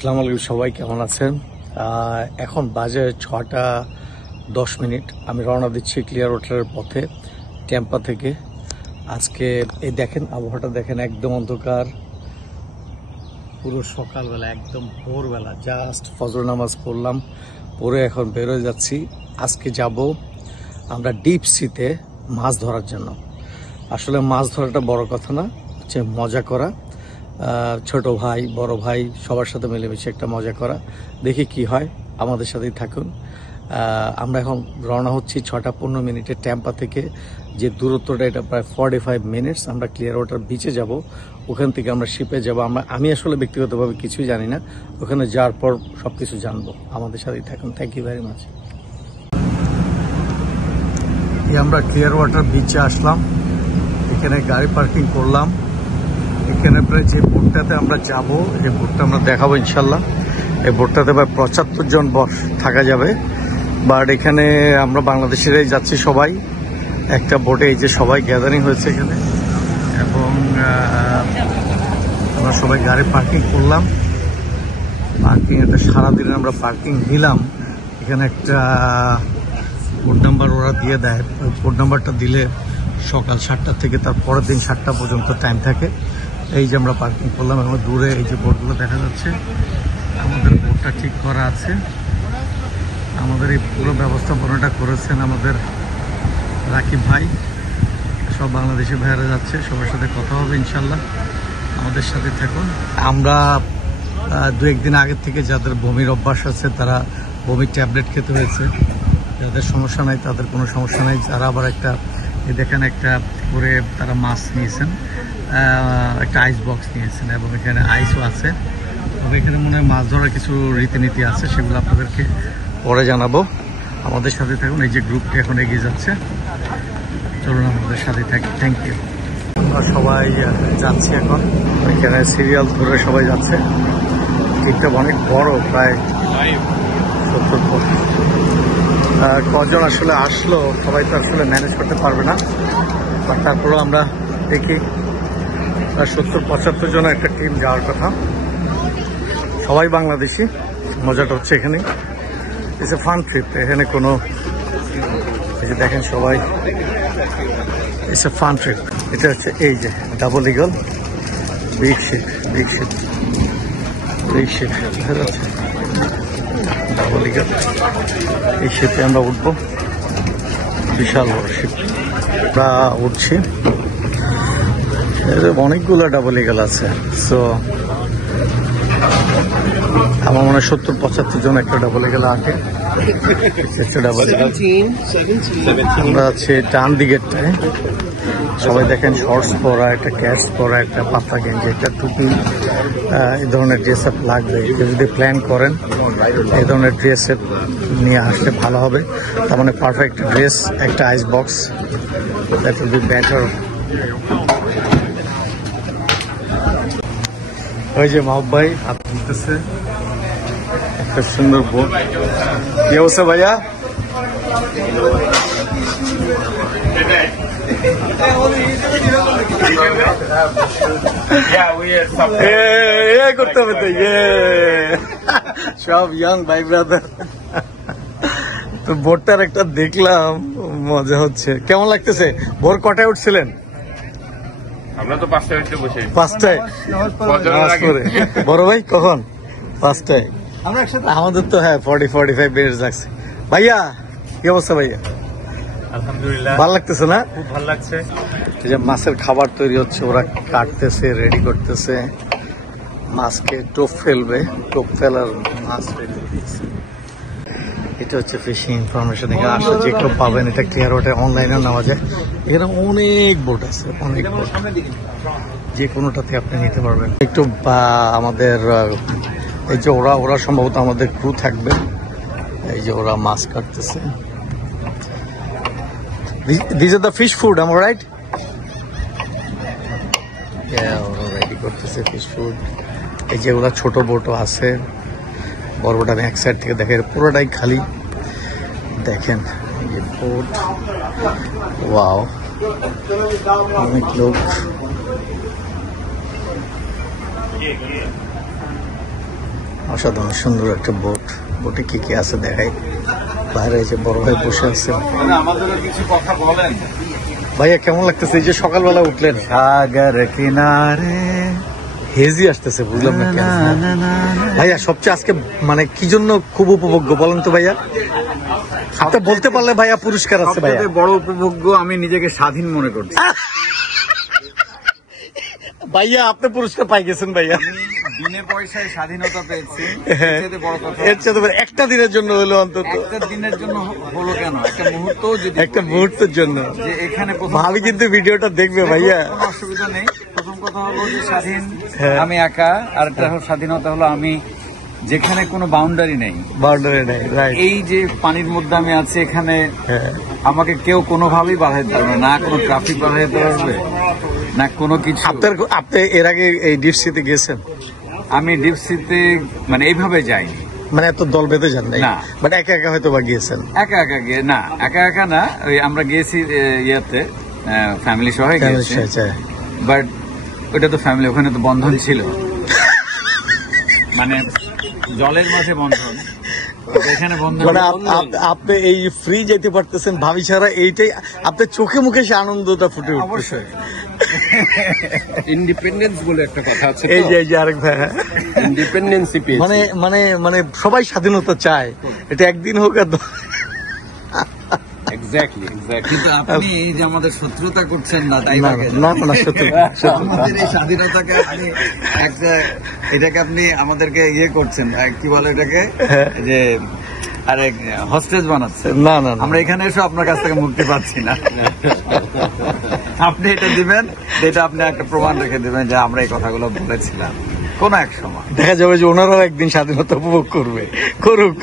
আসসালামু আলাইকুম, সবাই কেমন আছেন? এখন বাজে 6টা 10 মিনিট। আমি রওনা দিচ্ছি ক্লিয়ার ওয়াটারের পথে টেম্পা থেকে। আজকে এই দেখেন, আবহাওয়াটা দেখেন, একদম অন্ধকার, পুরো সকালবেলা, একদম ভোরবেলা। জাস্ট ফজর নামাজ পড়লাম, পরে এখন বেরোয় যাচ্ছি। আজকে যাব আমরা ডিপ সিতে মাছ ধরার জন্য। আসলে মাছ ধরাটা বড় কথা না, হচ্ছে মজা করা। ছোট ভাই বড় ভাই সবার সাথে মিলেমিশে একটা মজা করা। দেখি কি হয়, আমাদের সাথেই থাকুন। আমরা এখন রওনা হচ্ছি 6টা 15 মিনিটে টেম্পা থেকে। যে দূরত্বটা এটা প্রায় 45 মিনিটস। আমরা ক্লিয়ার ওয়াটার বিচে যাব, ওখান থেকে আমরা শিপে যাব। আমি আসলে ব্যক্তিগতভাবে কিছুই জানি না, ওখানে যাওয়ার পর সব কিছু জানবো। আমাদের সাথেই থাকুন। Thank you very much. আমরা ক্লিয়ার ওয়াটার বিচে আসলাম, এখানে গাড়ি পার্কিং করলাম। এখানে প্রায় যে বোটটাতে আমরা যাব, এই বোটটা আমরা দেখাবো ইনশাল্লাহ। এই বোটটাতে প্রায় 75 জন থাকা যাবে। বাট এখানে আমরা বাংলাদেশিরাই যাচ্ছি সবাই একটা বোটে। এই যে সবাই গ্যাদারিং হয়েছে এখানে, এবং আমরা সবাই গাড়ি পার্কিং করলাম। পার্কিং এটা সারাদিনে আমরা পার্কিং নিলাম। এখানে একটা কোড নাম্বার ওরা দিয়ে দেয়, ওই কোড নাম্বারটা দিলে সকাল 7টা থেকে তার পরের দিন 7টা পর্যন্ত টাইম থাকে। এই যে আমরা পার্কিং করলাম, এবং দূরে এই যে বোটগুলো দেখা যাচ্ছে, আমাদের বোটটা ঠিক করা আছে। আমাদের এই পুরো ব্যবস্থাপনাটা করেছেন আমাদের রাকিব ভাই। সব বাংলাদেশি ভাইয়েরা যাচ্ছে, সবার সাথে কথা হবে ইনশাল্লাহ। আমাদের সাথে থাকুন। আমরা 2-1 দিন আগের থেকে যাদের বমির অভ্যাস আছে, তারা বমির ট্যাবলেট খেতে হয়েছে। যাদের সমস্যা নাই তাদের কোনো সমস্যা নাই। যারা আবার একটা দেখেন একটা করে তারা মাছ নিয়েছেন, একটা আইস বক্স নিয়েছেন, এবং এখানে আইসও আছে। তবে এখানে মনে হয় মাছ ধরার কিছু রীতিনীতি আছে, সেগুলো আপনাদেরকে পরে জানাবো। আমাদের সাথে থাকুন। এই যে গ্রুপটি এখন এগিয়ে যাচ্ছে, চলুন আমাদের সাথে থাকি। Thank you. আমরা সবাই যাচ্ছি এখন, এখানে সিরিয়াল ধরে সবাই যাচ্ছে। ঠিকটা অনেক বড়, প্রায় 70 ফুট। কজন আসলে আসলো সবাই তো আসলে ম্যানেজ করতে পারবে না, বাট তারপরেও আমরা দেখি 70-75 জন একটা টিম যাওয়ার কথা। সবাই বাংলাদেশি। মজাটা হচ্ছে এখানে ইটস এ ফান ট্রিপ। এখানে কোনো এই যে দেখেন সবাই, ইটস এ ফান ট্রিপ। এটা হচ্ছে এই যে ডাবল ইগল, বিগ শিপ দেখা যাচ্ছে, ডাবল ইগল। এই শিপে আমরা উঠবো, বিশাল বড় শিপ। আমরা উঠছি, অনেকগুলো ডাবল ইগল আছে। সো আমার মনে হয় 70-75 জন একটা ডাবল ইগল আটে। একটা ডাবল ইগল। আমরা আছি ডান দিকেরটায়। সবাই দেখেন শর্টস পরা, একটা ক্যাশ পরা, একটা পাতলা গেঞ্জি, একটা টুপি। এই ধরনের ড্রেস আপ লাগবে। যদি প্ল্যান করেন এই ধরনের ড্রেস আপ নিয়ে আসলে ভালো হবে। তার মানে পারফেক্ট ড্রেস, একটা ice box, that will be better. ওই যে মাহবুব ভাই হাত তুলতেছে, একটা সুন্দর বোট। কি অবস্থা ভাইয়া? করতে হবে তো, সব ইয়াং ভাই ব্রাদার। তো বোটটার একটা দেখলাম, মজা হচ্ছে। কেমন লাগতেছে? ভোর কটায় উঠছিলেন? আমরা তো 5টায় উঠতে বসে। 5টায়? বড় ভাই কখন? 5টায়। আমাদের তো 40-45 মিনিট লাগছে। ভাইয়া কি অবস্থা? ভাইয়া আলহামদুলিল্লাহ, ভালো লাগতেছে না? খুব ভালো লাগছে। এই যে মাছের খাবার তৈরি হচ্ছে, ওরা কাটতেছে, রেডি করতেছে। মাছকে টোপ ফেলবে, টোপ ফেলার মাছ রেডি করতেছে। এটা হচ্ছে ফিশিং ইনফরমেশন। এখানে আসলে যে কেউ পাবেন। এটা ক্লিয়ার ওয়াটার, অনলাইনেও নেওয়া যায়। এখানে অনেক বোট আছে, অনেক বোট, যে কোনোটাতে আপনি নিতে পারবেন। একটু আমাদের এই যে ওরা সম্ভবত আমাদের ক্রু থাকবে। এই যে ওরা মাছ কাটতেছে। These are the fish food, am I right? ওরা রেডি করতেছে ফিশ ফুড। এই যে ওরা ছোট বোটও আছে, বড় বোট আমি এক সাইড থেকে দেখে, পুরোটাই খালি। দেখেন এই বোট, ওয়াও, অনেক লোক। অসাধারণ সুন্দর একটা বোট। বোটে কি কি আছে দেখাই। বাইরে যে বড় ভাই বসে আছে। আমাদেরও কিছু কথা বলেন ভাইয়া কেমন লাগতেছে এই যে সকালবেলা উঠলেন? সাগর কিনারে হেজি আসতেছে, বুঝলাম না কেন। ভাইয়া সবচেয়ে আজকে মানে কি জন্য খুব উপভোগ্য বলেন তো ভাইয়া? আপনি বলতে পারলে ভাইয়া পুরস্কার আছে ভাইয়া। সবচেয়ে বড় উপভোগ্য আমি নিজেকে স্বাধীন মনে করছি। ভাইয়া আপনি পুরস্কার পাই গেছেন ভাইয়া। বিনা পয়সায় স্বাধীনতা পেয়েছি, হ্যাঁ, এর চেয়ে বড় কথা এর চেয়ে বড় একটা দিনের জন্য হলো অন্তত। একটা দিনের জন্য হলো কেন, একটা মুহূর্ত যদি একটা মুহূর্তের জন্য। যে এখানে ভাবি কিন্তু ভিডিওটা দেখবে ভাইয়া। কোনো অসুবিধা নেই। প্রথম কথা হলো যে স্বাধীন হ্যাঁ। আমি একা, আর একটা স্বাধীনতা হলো আমি যেখানে কোনো বাউন্ডারি নেই, বাউন্ডারি নেই, রাইট। এই যে পানির মধ্যে আমি আছি, এখানে হ্যাঁ, আমাকে কেউ কোনোভাবেই বাধা দিতে পারবে না, কোনো ট্রাফিক বাধা দিতে পারবে না, কোনো কিছু। আপনি এর আগে এই ডিপসিতে গেছেন? আমি ডিপসিতে মানে এইভাবে যাইনি, মানে এত দল বেঁধে যান নাই, না। বাট একা একা হয়তো বা গিয়েছেন। একা একা গিয়ে না, একা একা না, ওই আমরা গিয়েছি ইয়েতে ফ্যামিলি সহ গিয়েছি, বাট ওটা তো ফ্যামিলি, ওখানে তো বন্ধন ছিল, মানে জলের মাঝে বন্ধন, এখানে বন্ধন। মানে আপনি এই ফ্রি যেতে পারতেছেন ভাবি ছাড়া, এইটাই আপনার চোখে মুখে সে আনন্দটা ফুটে উঠছে। অবশ্যই ইন্ডিপেন্ডেন্স বলে একটা কথা আছে, এই যে আরেক ভাই, ইন্ডিপেন্ডেন্সি পেয়েছি। মানে মানে মানে সবাই স্বাধীনতা চায়, এটা একদিন হোক আর এক্স্যাক্টলি কিন্তু আপনি এই যে আমাদের শত্রুতা করছেন না, তাই না না না সত্যি আমাদের এই স্বাধীনতাকে আপনি এটাকে আপনি আমাদেরকে ইয়ে করছেন, কি বলে এটাকে, যে আরে হস্টেজ বানাচ্ছেন। না না, আমরা এখানে এসে আপনার কাছ থেকে মুক্তি পাচ্ছি না। আপনি এটা দিবেন, এটা আপনি একটা প্রমাণ রেখে দিবেন যে আমরা এই কথাগুলো বলেছিলাম কোন এক সময়। দেখা যাবে যে ওনারাও একদিন স্বাধীনতা উপভোগ করবে, করুক।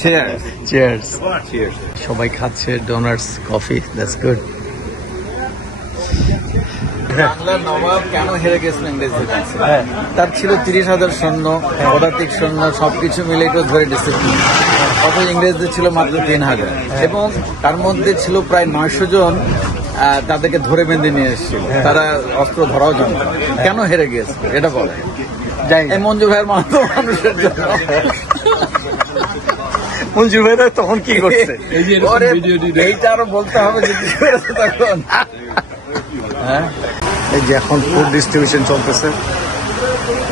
Cheers. চিয়ার্স। Cheers. সবাই খাচ্ছে ডোনাটস, কফি, দ্যাটস গুড। বাংলার নবাব কেন হেরে গেছিলেন ইংরেজদের কাছে? তার ছিল 30,000 সৈন্য, পদাতিক সৈন্য, সবকিছু মিলে একটু ধরে ডিসিপ্লিন। অথচ ইংরেজদের ছিল মাত্র 3,000, এবং তার মধ্যে ছিল প্রায় 900 জন তাদেরকে ধরে বেঁধে নিয়ে এসেছিল, তারা অস্ত্র ধরাও জানত। কেন হেরে গিয়েছিল এটা বলে? এই মঞ্জু ভাইয়ের মতো মানুষের জন্য। মঞ্জুর ভাইরা তখন কি করছে? এইটা আরো বলতে হবে যে কি করেছে তখন। হ্যাঁ, এই যে এখন ফুড ডিস্ট্রিবিউশন চলতেছে,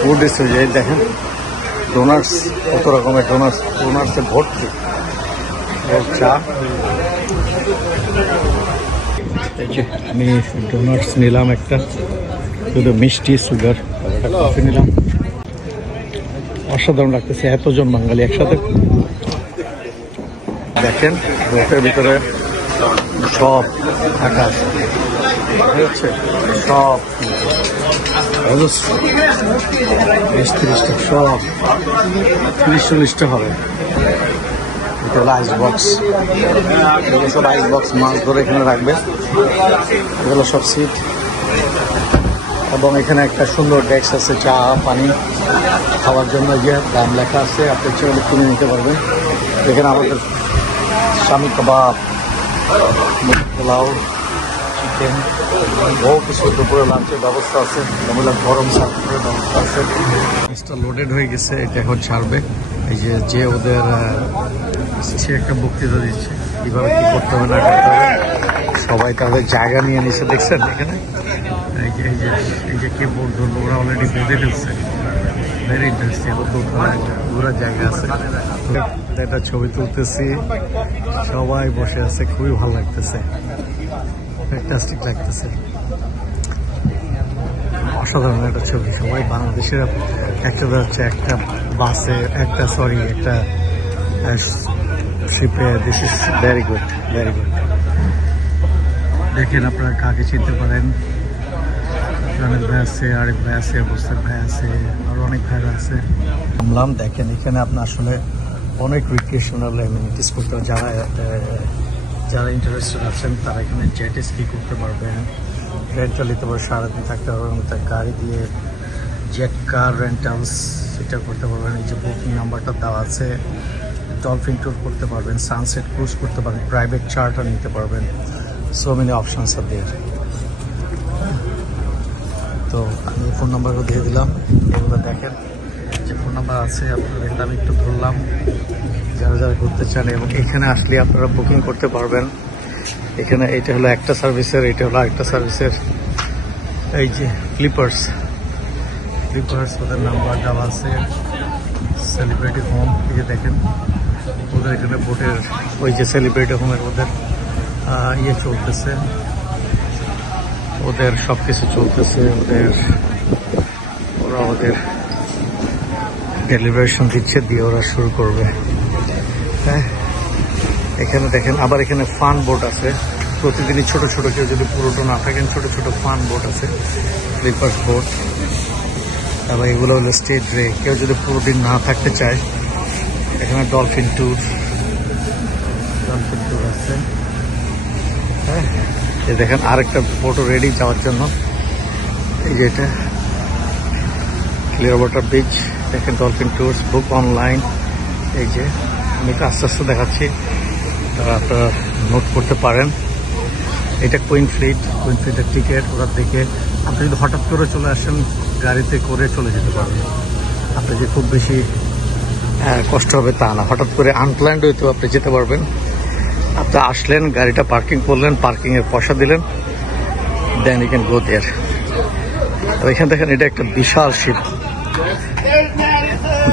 ফুড ডিস্ট্রিবিউশন দেখেন, ডোনাটস, কত রকমের ডোনাটসে ভর্তি, চা। আমি ডোনাটস নিলাম একটা, শুধু মিষ্টি, সুগার, কফি নিলাম। অসাধারণ লাগতেছে, এতজন বাঙালি একসাথে। দেখেন রোটের ভিতরে সব আকাশ হচ্ছে, সব 20-30টা, সব 30-40টা হবে। এটা হলো আইস বক্স, এগুলো সব আইস বক্স, মাছ ধরে এখানে রাখবে। এগুলো সব সিট, এবং এখানে একটা সুন্দর ডেস্ক আছে, চা পানি খাওয়ার জন্য যে দাম লেখা আছে, আপনি চাইলে কিনে নিতে পারবেন। এখানে আমাদের স্বামী কাবাব, পোলাও, চিকেন, বহু কিছু, দুপুরে লাঞ্চের ব্যবস্থা আছে, গরম সার্ভিসের ব্যবস্থা আছে। জিনিসটা লোডেড হয়ে গেছে, এটা এখন ছাড়বে। এই যে ওদের সে একটা বক্তৃতা দিচ্ছে কীভাবে কী করতে হবে না করতে হবে, সবাই তাদের জায়গা নিয়ে নিচ্ছে, দেখছেন এখানে। এই যে কে বোর্ড ধরলো, ওরা অলরেডি বেঁধে ফেলছে। ভেরি ইন্টারেস্টিং, পুরো জায়গা আছে। একটা ছবি তুলতেছি, সবাই বসে আছে, খুবই ভালো লাগতেছে, ফ্যান্টাস্টিক লাগতেছে, অসাধারণ একটা ছবি। সবাই বাংলাদেশের একটা একটা বাসে, একটা শিপে। This is very good, very good. দেখেন আপনারা কাকে চিনতে পারেন, জানের ভাই আছে, আরেক ভাই আছে, অবস্থার ভাই আছে, আরো অনেক ভাইরা আছে। নামলাম, দেখেন এখানে আপনার আসলে অনেক রিক্রিয়েশনাল অ্যামিনিটিস করতে হবে। যারা ইন্টারেস্টেড আছেন তারা এখানে জেট স্কি করতে পারবেন, রেন্টাল নিতে পারবেন, সারাদিন থাকতে পারবেন, তার গাড়ি দিয়ে জেট কার রেন্টালস সেটা করতে পারবেন। এই যে বুকিং নাম্বারটা দেওয়া আছে, ডলফিন ট্যুর করতে পারবেন, সানসেট ক্রুজ করতে পারবেন, প্রাইভেট চার্টার নিতে পারবেন। সো মেনি অপশনস আর দেয়ার। তো আমি ফোন নাম্বারও দিয়ে দিলাম, এগুলো দেখেন যে ফোন নাম্বার আছে আপনাদের, আমি একটু ধরলাম যারা যারা ঘুরতে চান, এবং এখানে আসলে আপনারা বুকিং করতে পারবেন। এখানে এটা হলো একটা সার্ভিসের, এটা হলো আরেকটা সার্ভিসের। এই যে ফ্লিপার্স ওদের নাম্বার দেওয়া আছে। সেলিব্রিটি হোম, এই যে দেখেন ওদের এখানে বোটের ওই যে সেলিব্রিটি হোমের ওদের ইয়ে চলতেছে, ওদের সব কিছু চলতেছে, ওরা ওদের ডেলিভারেশন দিচ্ছে, দিয়ে ওরা শুরু করবে। হ্যাঁ, এখানে দেখেন আবার এখানে ফান বোট আছে প্রতিদিনই, ছোট ছোট, কেউ যদি পুরোটা না থাকেন ছোট ছোট ফান বোট আছে, স্লিপার্স বোট। আবার এগুলো হলো স্টেট রে, কেউ যদি পুরো দিন না থাকতে চায় এখানে ডলফিন ট্যুর আছে। হ্যাঁ, এই দেখেন আরেকটা বোটও রেডি যাওয়ার জন্য। এই যে এটা ক্লিয়ার ওয়াটার বিচ, দেখেন ডলফিন ট্যুরস বুক অনলাইন। এই যে আমি একটু আস্তে আস্তে দেখাচ্ছি, তারা আপনারা নোট করতে পারেন। এটা কুইন ফ্লিটের টিকিট, ওরা দেখে আপনি যদি হঠাৎ করে চলে আসেন গাড়িতে করে চলে যেতে পারবেন। আপনি যে খুব বেশি কষ্ট হবে তা না, হঠাৎ করে আনপ্ল্যান্ড হইতেও আপনি যেতে পারবেন। আপনি আসলেন, গাড়িটা পার্কিং করলেন, পার্কিংয়ের পয়সা দিলেন, দেন ইউ ক্যান গো দেয়ার। এখানে দেখেন এটা একটা বিশাল ship,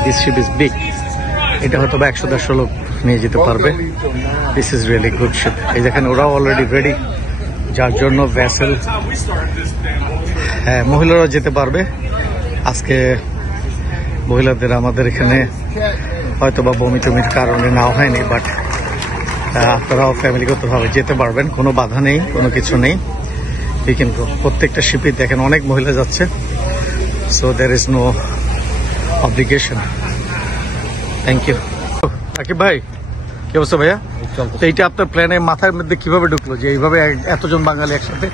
this ship is big. এটা হয়তো 100-150 লোক নিয়ে যেতে পারবে। This is really good ship. এই দেখেন ওরাও অলরেডি রেডি, যার জন্য ভ্যাসেল। হ্যাঁ, মহিলারাও যেতে পারবে। আজকে মহিলাদের আমাদের এখানে হয়তো বা বমি টমির কারণে নেওয়া হয়নি, বাট আপনারাও ফ্যামিলিগতভাবে যেতে পারবেন, কোনো বাধা নেই, কোনো কিছু নেই। কিন্তু প্রত্যেকটা শিপে দেখেন অনেক মহিলা যাচ্ছে, so there is no obligation. Thank you. Rakib ভাই, কি অবস্থা ভাইয়া? তো এইটা আপনার প্ল্যানে মাথার মধ্যে কিভাবে ঢুকলো যে এইভাবে এতজন বাঙালি একসাথে?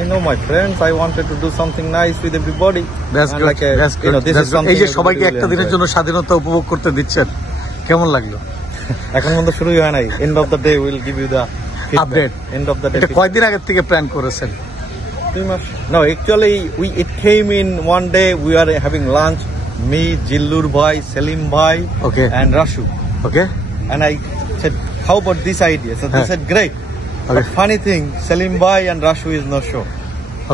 I know my friends. I wanted to do something nice with everybody. That's And good. like a, That's you know, good. this That's is good. something এই যে everybody সবাইকে will একটা দিনের enjoy. জন্য স্বাধীনতা উপভোগ করতে দিচ্ছেন, কেমন লাগলো? এখন পর্যন্ত শুরুই হয় নাই। End of the day we'll give you the feedback. Update. End of the day. এটা কয়দিন আগের থেকে প্ল্যান করেছেন? 3 months. No, actually it came in one day. We are having lunch. Me, Jillur bhai, Selim bhai, Okay. and Rashu. Okay, And I said, how about this idea? So they Huh. said, great. Okay. But funny thing, Selim bhai and Rashu is no show.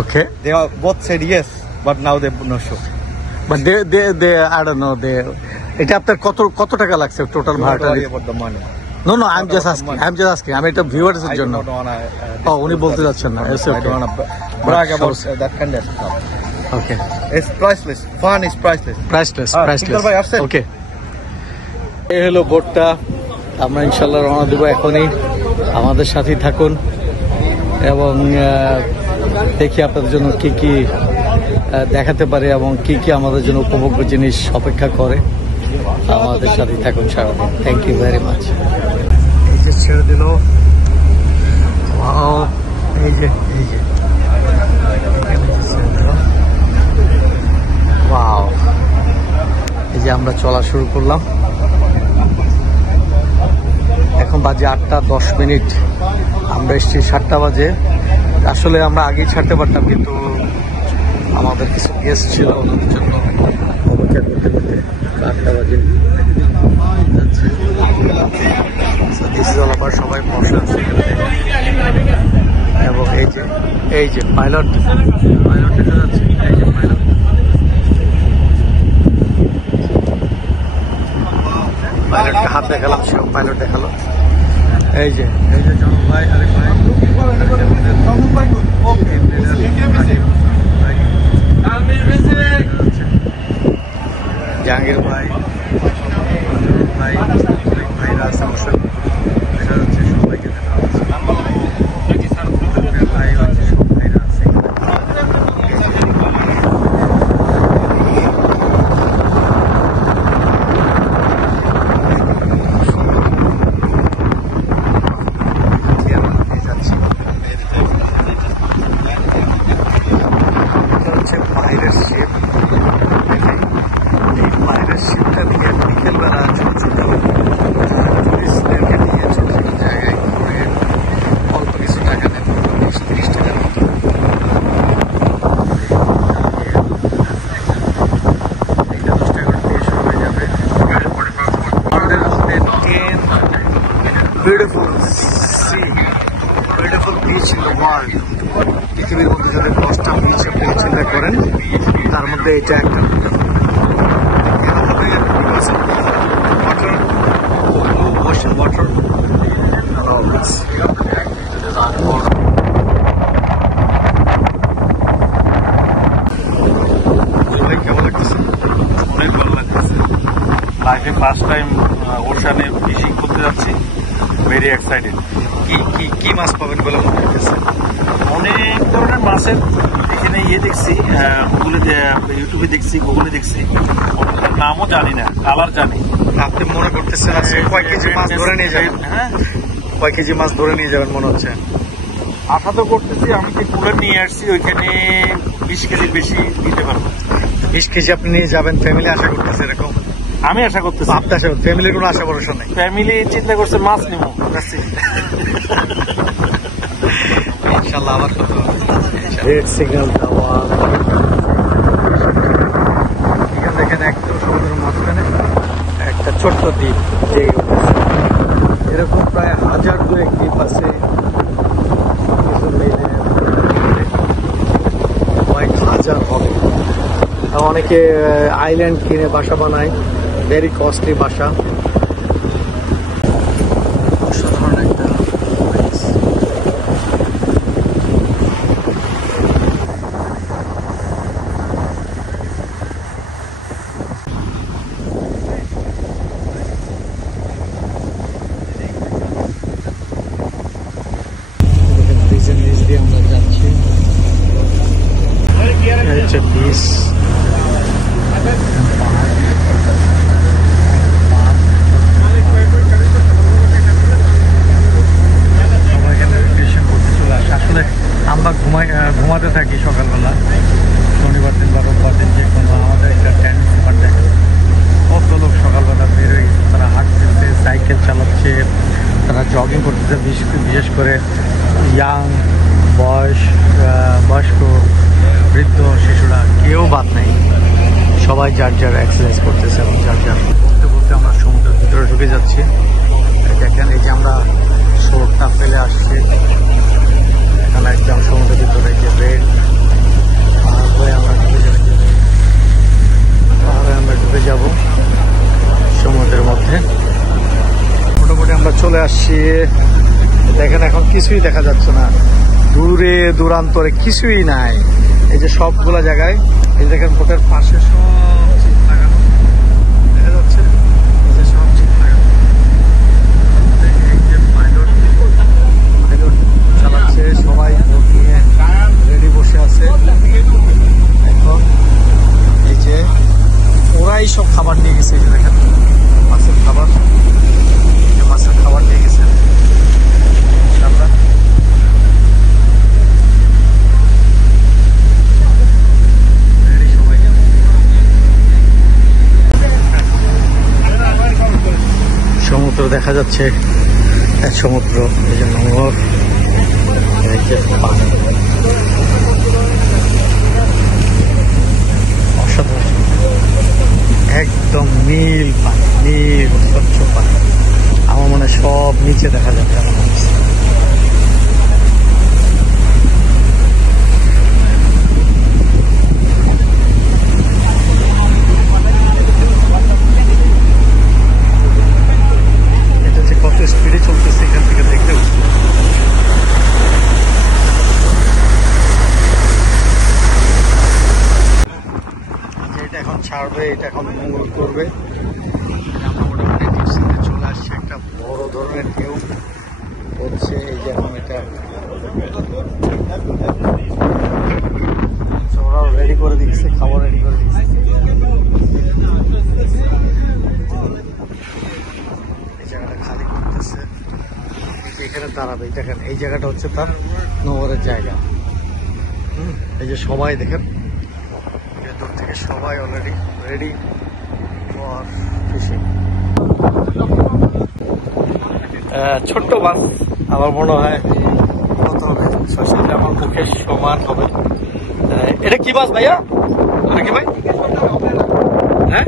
Okay, They are both said yes, but now they no show. But they I don't know, এটা আপনার কত টাকা লাগছে total Don't ভাড়াটা? worry about the money. No no, I am just asking, আমি এটা viewers এর I do জন্য। not wanna. উনি বলতে যাচ্ছেন না। It's I okay. don't wanna brag But about shows- that kind of stuff. Okay, It's priceless. Fun is priceless. Priceless, Peter ভাই আসছেন? ওকে, এই হলো বোটটা। আমরা ইনশাল্লাহ রওনা দেবো এখনই। আমাদের সাথেই থাকুন এবং দেখি আপনাদের জন্য কি কি দেখাতে পারে এবং কি কি আমাদের জন্য উপভোগ্য জিনিস অপেক্ষা করে। আমাদের সাথেই থাকুন সারাদিন। Thank you very much. এই যে ছেড়ে দিল, এই যে এখানে ছেড়ে দিল। ওয়াও, এই যে আমরা চলা শুরু করলাম। এখন বাজে 8:10। আমরা এসেছি 7টা বাজে। আসলে আমরা আগেই ছাড়তে পারতাম, কিন্তু আমাদের কিছু গেস্ট ছিল, ওদের জন্য অপেক্ষা করতে করতে 8টা বাজে। সবাই বসে আছে এবং এই যে পাইলট দেখা যাচ্ছে। এই যে পাইলটকে হাত দেখালাম, সেও পাইলট দেখালো। এই যে জনক ভাই, আরেক ভাই, জাহাঙ্গীর ভাই, জনক ভাই, অনেক ভাইরা আছে অবশ্যই দেখা যাচ্ছে। সবাইকে দেখা যাচ্ছে, ভাই আছে, সব ভাইরা আছে। শিপটা নিয়ে বিকেলবেলা ছোট ছোট টুরিস্টদেরকে নিয়ে ছোট ছোট জায়গায় বিচ ইন দ্য ওয়ার্ল্ড। পৃথিবীর মধ্যে যদি 10টা বিচ আপনি চিন্তা করেন, তার মধ্যে এটা একটা। ওয়াটার, ওয়াটার, ভাই কেমন লাগতেছে? অনেক ভালো লাগতেছে। লাইফে ফার্স্ট টাইম ওশানে ফিশিং করতে যাচ্ছি, ভেরি এক্সাইটেড। কি মাছ পাবেন বলে মনে হচ্ছে? অনেক ধরনের মাছের এখানে দেখছি, ইউটিউবে দেখছি, গুগলে দেখছি, ওটার নামও জানি না, কালার জানি। আপনি মনে করতেছেন আজকে কয় কেজি মাছ ধরে নিয়ে যাবেন? হ্যাঁ, কয় কেজি মাছ ধরে নিয়ে যাবেন মনে হচ্ছে? আশা তো করতেছি, আমি যে কুলার নিয়ে আসছি ওইখানে 20 কেজির বেশি দিতে পারবো। 20 কেজি আপনি নিয়ে যাবেন, ফ্যামিলি আশা করতেছে এরকম? আমি আশা করতেছি। আপনি আশা করতেন, ফ্যামিলির কোনো আশা ভরসা নেই? ফ্যামিলি চিন্তা করছে মাছ নিব। ইনশাল্লাহ আবার কত রেড সিগন্যাল দেওয়া। এখানে দেখেন একদম সমুদ্রের মাঝখানে একটা ছোট্ট দ্বীপ, যে এরকম প্রায় 1000-2 দ্বীপ আছে। কয়েক হাজার হবে। অনেকে আইল্যান্ড কিনে বাসা বানায়, ভেরি কস্টলি বাসা। অসাধারণ একটা place। ব্রিজের নিচ দিয়ে আমরা যাচ্ছি। হচ্ছে ব্রিজ। আসলে আমরা ঘুমাতে থাকি সকালবেলা, শনিবার দিন বা রোববার দিন, যে কোনো আমাদের একটা টেন্ডেন্সি পাল্টে। কত লোক সকালবেলা বেরোয়, তারা হাঁটতেছে, সাইকেল চালাচ্ছে, তারা জগিং করতেছে। বিশেষ করে ইয়াং, বয়স্ক, বৃদ্ধ, শিশুরা কেউ বাদ নেই, সবাই যার যার এক্সারসাইজ করতেছে এবং যার যার। বলতে বলতে আমরা সমুদ্রের ভিতরে ঢুকে যাচ্ছি। দেখেন এই যে আমরা শোরটা ফেলে আসছি, এখানে একদম সমুদ্রের ভিতরে যে বেড পার হয়ে আমরা ঢুকে যাবো, পাহাড়ে আমরা ঢুকে যাব সমুদ্রের মধ্যে। মোটামুটি আমরা চলে আসছি। দেখেন এখন কিছুই দেখা যাচ্ছে না, দূরে দূরান্তরে কিছুই নাই। এই যে সবগুলা জায়গায়, এই দেখেন বোটের পাশে সব চিপ লাগানো দেখা যাচ্ছে, এই যে সব চিপ লাগানো। এই যে পাইলট চালাচ্ছে, সবাই বোট নিয়ে রেডি বসে আছে। এখন এই যে ওরাই সব খাবার নিয়ে গেছে, এই যে দেখেন মাছের খাবার, মাছের খাবার নিয়ে গেছে ইনশাল্লাহ। সমুদ্র দেখা যাচ্ছে, সমুদ্র, এই যে নোংর, এই যে পানি, অসাধারণ, একদম নীল পানি, নীল স্বচ্ছ পানি। আমার মনে হয় সব নিচে দেখা যাবে আমার মনে হচ্ছে। এটা যে কত স্পিডে চলতেছে এখান থেকে দেখলে বুঝতে পারবে। এটা এখন ছাড়বে, এটা এখন মঙ্গল করবে। আমরা মোটামুটি ডিপসিতে চলে আসছি, একটা বড় ধরনের ঢেউ হচ্ছে। এই যে এখন এটা ওরাও রেডি করে দিচ্ছে, খাবার রেডি করে দিচ্ছে। এই জায়গাটা খালি করতেছে, এখানে দাঁড়াবে। দেখেন এই জায়গাটা হচ্ছে তার নোংরের জায়গা। এই যে সবাই দেখেন ভেতর থেকে সবাই অলরেডি রেডি ফর ফিশিং। ছোট্ট মাছ আমার মনে হয় কত হবে, শশীল আমার মুখের সমান হবে। এটা কি মাছ ভাইয়া? এটা কি ভাই? হ্যাঁ,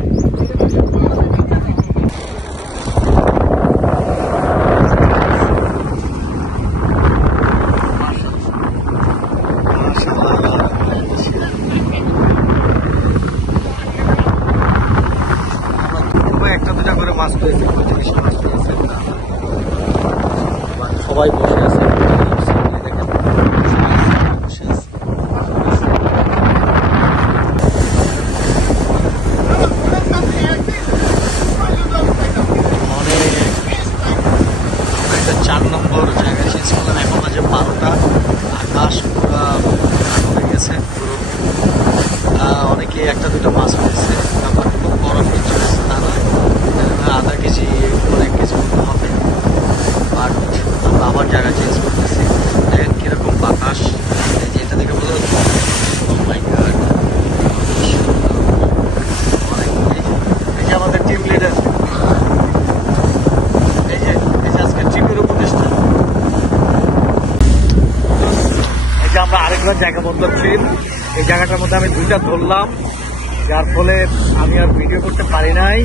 জায়গা চেঞ্জ করতেছি। দেখেন কিরকম বাতাস, এই যে এটা দেখে বোঝা যাচ্ছে। Oh my God! এই যে আমাদের টিম লিডার, এই যে আজকে টিমের উপদেষ্টা। এই যে আমরা আরেকবার জায়গা বদলাচ্ছি। এই জায়গাটার মধ্যে আমি 2টা ধরলাম, যার ফলে আমি আর ভিডিও করতে পারি নাই।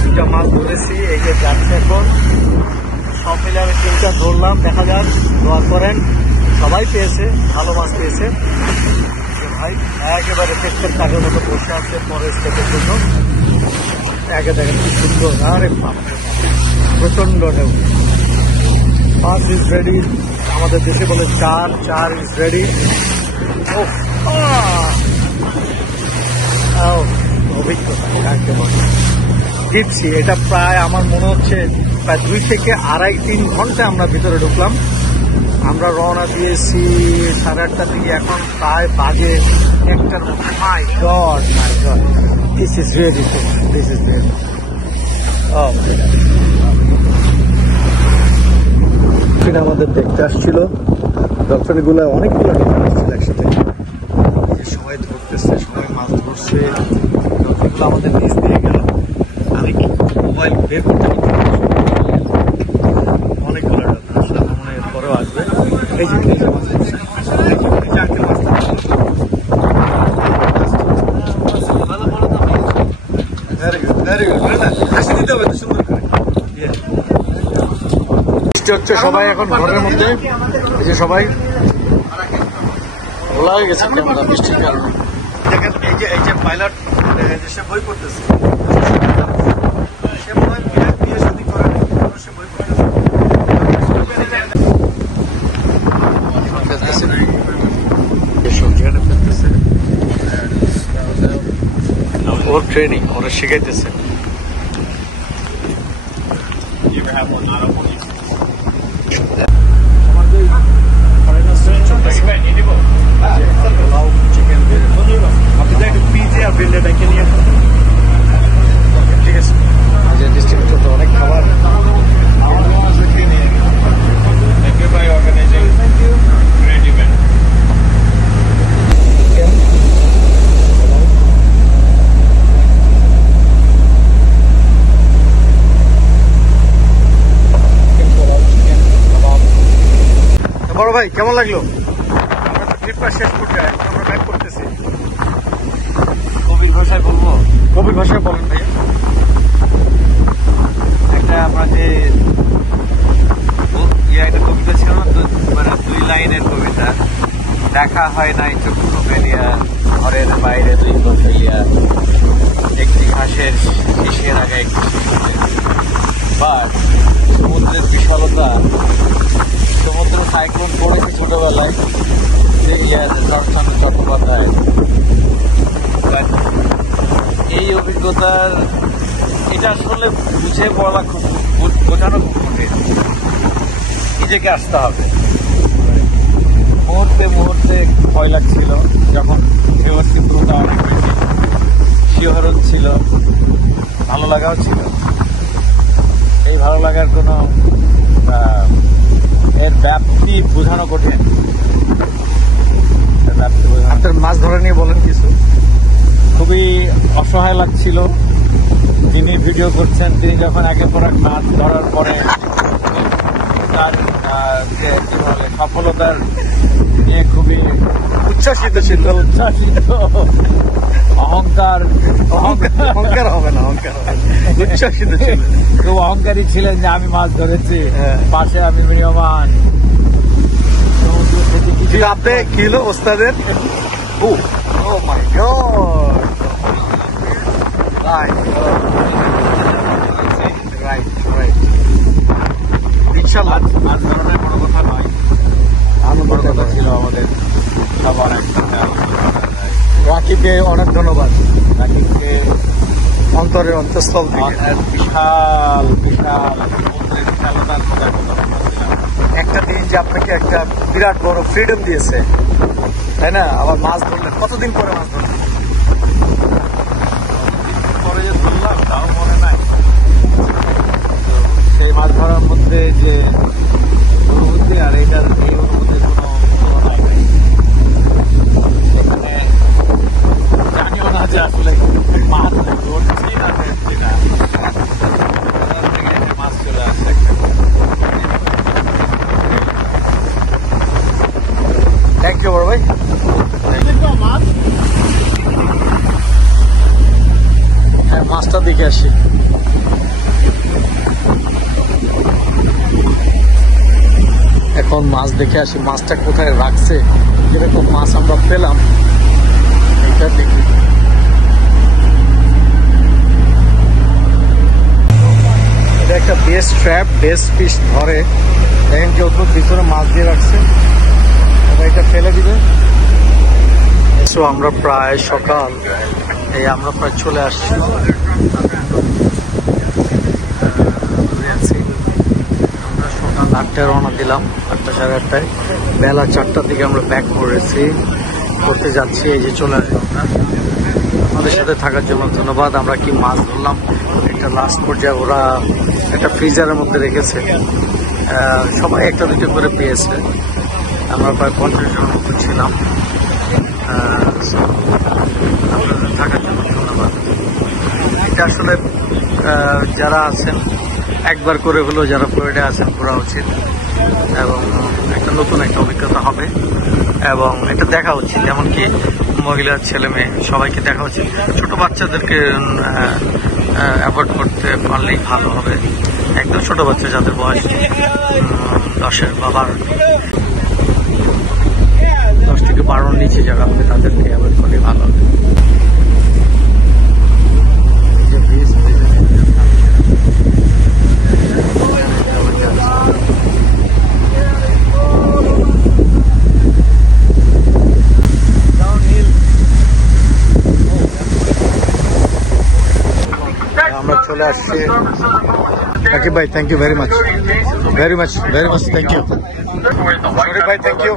2টা মাছ ধরেছি, এই যে যাচ্ছে এখন। সব মিলে আমি 3টা ধরলাম, দেখা যাক। দোয়া করেন, সবাই পেয়েছে, ভালো মাছ পেয়েছে। ভাই একেবারে পেটের কাজের মতো বসে আছে পরের স্টেপের জন্য। একে দেখেন কি সুন্দর, আরে বাপ প্রচন্ড ঢেউ। মাছ ইজ রেডি, আমাদের দেশে বলে চার ইজ রেডি। অভিজ্ঞতা একেবারে দিচ্ছি। এটা প্রায় আমার মনে হচ্ছে প্রায় 2 থেকে 2.5-3 ঘন্টা আমরা ভিতরে ঢুকলাম। আমরা রওনা দিয়েছি 8:30 থেকে, এখন প্রায় বাজে 1টার মতো। মাই গড, দিস ইজ রিয়েলি আমাদের দেখতে আসছিল। ডলফিনগুলো অনেকগুলো ডলফিন আসছিল একসাথে, সবাই ধরতেছে, সবাই মাছ ধরছে। ডলফিনগুলো আমাদের নিচ দিয়ে গেল, আমি মোবাইল বের করতে অনেকগুলো ডলফিন আসলে আমার মনে হয় পরেও আসবে। এই যে মাছ ধরছে, হাসি দিতে হবে তো সুন্দর করে। হচ্ছে সবাই এখন ঘরের মধ্যে, এই যে সবাই ভোলা হয়ে গেছে ক্যামেরা বৃষ্টির কারণে। দেখেন এই যে পাইলট সে বই পড়তেছে, সে মনে হয় বিয়ে শাদী করে সে বই পড়তেছে। ওর ট্রেনিং, ওরা শিখাইতেছে। ঠিক আছে, ডিস্ট্রিবিউটর তো অনেক খাবার। বড় ভাই কেমন লাগলো? আমরা তো ট্রিপটা শেষ করতে আমরা ব্যাক করতেছি। কবির ভাষায় বলবো, কবির ভাষায় বলেন ভাই। একটা আমাদের একটা কবিতা ছিল না, মানে 2 লাইনের কবিতা। দেখা হয় নাই চক্ষু ফেলিয়া, ঘরের বাইরে 2 গোল ফেলিয়া, একটি ঘাসের শীষের আগে একটি বাট সমুদ্রের বিশালতা, সমুদ্র সাইক্লোন পড়েছে ছোটবেলায় শরৎচন্দ্র চট্টোপাধ্যায়। এই অভিজ্ঞতার এটা আসলে বুঝে বলা খুব, বোঝানো খুব কঠিন। নিজেকে আসতে হবে। মুহূর্তে মুহূর্তে ভয় লাগছিল, যখন ঢেউয়ের তীব্রতা অনেক বেশি, শিহরণ ছিল, ভালো লাগাও ছিল। এই ভালো লাগার কোনো এর ব্যাপ্তি বোঝানো কঠিন। আপনার মাছ ধরা নিয়ে বলেন কিছু। খুবই অসহায় লাগছিল। যিনি ভিডিও করছেন তিনি যখন একের পর এক মাছ ধরার পরে তার যে কি বলে সফলতার নিয়ে খুবই উচ্ছ্বাসিত ছিল। অহংকার হবে না, উচ্ছ্বাসিত ছিল। খুব অহংকারী ছিলেন যে আমি মাছ ধরেছি, পাশে আমি মিনিয়মান। আপনি কি হলো ওস্তাদের? ও মাই গড, রাইট। ইনশাআল্লাহ মাছ ধরনের বড় কথা নয়, বড় কথা ছিল আমাদের সবার একসাথে। রাকিবকে অনেক ধন্যবাদ। রাকিবকে অন্তরের অন্তঃস্থল থেকে বিশাল সমুদ্রের বিশালতার কথা বলছিলাম। একটা দিন যে আপনাকে একটা বিরাট বড় ফ্রিডম দিয়েছে, তাই না? আবার মাছ ধরলে কতদিন পরে মাছ ধরলেন? পরে যে ধরলাম তাও মনে নাই। সেই মাছ ধরার মধ্যে যে অনুভূতি ভাই? হ্যাঁ, মাছটা দেখে আসি। এখন মাছ দেখে আসি, মাছটা কোথায় রাখছে, যেরকম মাছ আমরা পেলাম এটা দেখি। এটা একটা বেস্ট ট্র্যাপ, বেস্ট ফিশ ধরে। দেখেন কি অত ভিতরে মাছ দিয়ে রাখছে, এটা ফেলে দিবে। সো আমরা প্রায় সকাল, আমরা প্রায় চলে আসছি। আমরা সকাল 8টায় রওনা দিলাম, 8টা সাড়ে 8টায়। বেলা 4টার দিকে আমরা ব্যাক করতে যাচ্ছি। এই যে চলে আসবো আমরা। আমাদের সাথে থাকার জন্য ধন্যবাদ। আমরা কি মাছ ধরলাম, একটা লাস্ট পর্যায়ে ওরা একটা ফ্রিজারের মধ্যে রেখেছে, সবাই একটা দুটো করে পেয়েছে। আমরা প্রায় 50 জনের মতো ছিলাম। আপনাদের থাকার জন্য ধন্যবাদ। এটা আসলে যারা আছেন একবার করে হলেও যারা ফ্লোরিডা আছেন ঘোরা উচিত, এবং একটা নতুন একটা অভিজ্ঞতা হবে, এবং এটা দেখা উচিত। এমনকি মহিলা, ছেলে মেয়ে সবাইকে দেখা উচিত। ছোট বাচ্চাদেরকে অ্যাভয়েড করতে পারলেই ভালো হবে। একদম ছোট বাচ্চা যাদের বয়স 10 বা 10 থেকে 12 নিচে যারা হবে তাদেরকে অ্যাভয়েড করলে ভালো হবে। আমরা চলে আসছি। Akib bhai, thank you very much. Very much thank you. Sorry bhai, thank you.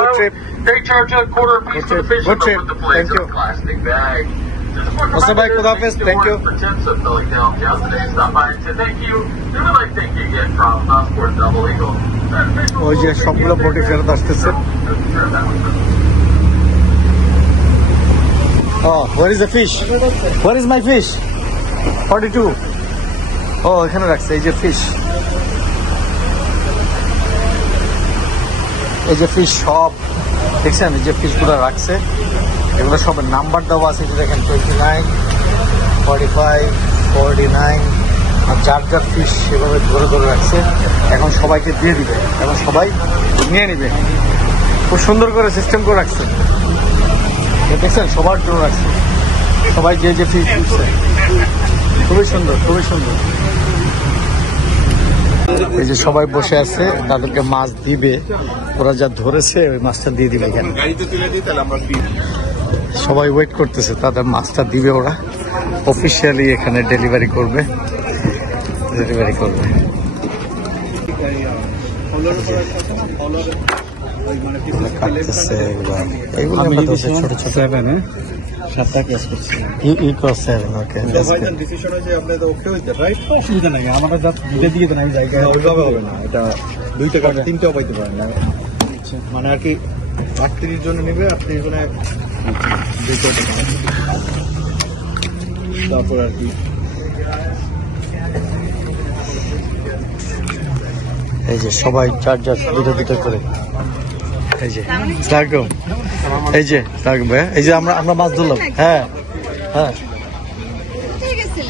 Good trip. They charge a quarter a piece for the fish Good trip. with the plates Thank you. in a plastic bag. Mr. Bhai, Khuda Hafiz. Thank you. For tips of Philly downtown today. Stop by and say thank you. They would like thank you again from Passport Double Eagle. ওই যে সবগুলো বটি ফেরত আসতেছে। Oh, where is the fish? Where is my fish? 42. Oh, এখানে রাখছে। এই যে ফিশ, এই যে ফিশ সব দেখছেন, এই যে ফিশগুলো রাখছে, এগুলো সব নাম্বার দেওয়া আছে। যে দেখেন 29, 45, 49, আর যার যার ফিশ সেভাবে ধরে ধরে রাখছে। এখন সবাইকে দিয়ে দিবে, এখন সবাই নিয়ে নিবে। খুব সুন্দর করে সিস্টেম করে রাখছে, দেখছেন, সবার জন্য রাখছে। সবাই যে যে ফিশ দিচ্ছে, খুবই সুন্দর, খুবই সুন্দর। এই যে সবাই বসে আছে, তাদেরকে মাছ দিবে, ওরা যা ধরেছে ওই মাছটা দিয়ে দিবে। এখানে সবাই ওয়েট করতেছে, তাদের মাছটা দিবে, ওরা অফিসিয়ালি এখানে ডেলিভারি করবে। এগুলো ছোট ছোট অসুবিধা নাই, আমাদের দিয়ে দেন জায়গায় ওইভাবে হবে না। এটা 2 টাকা 3 টাকা পাইতে পারেন না, মানে আর কি 38 জন নেবে, 38 জনে 2 টাকা। তারপর আর কি এই যে সবাই চার দুটো করে, এই যে সালাম, এই যে থাকবে, এই যে আমরা মাছ ধরলাম। হ্যাঁ, ঠিক আছে।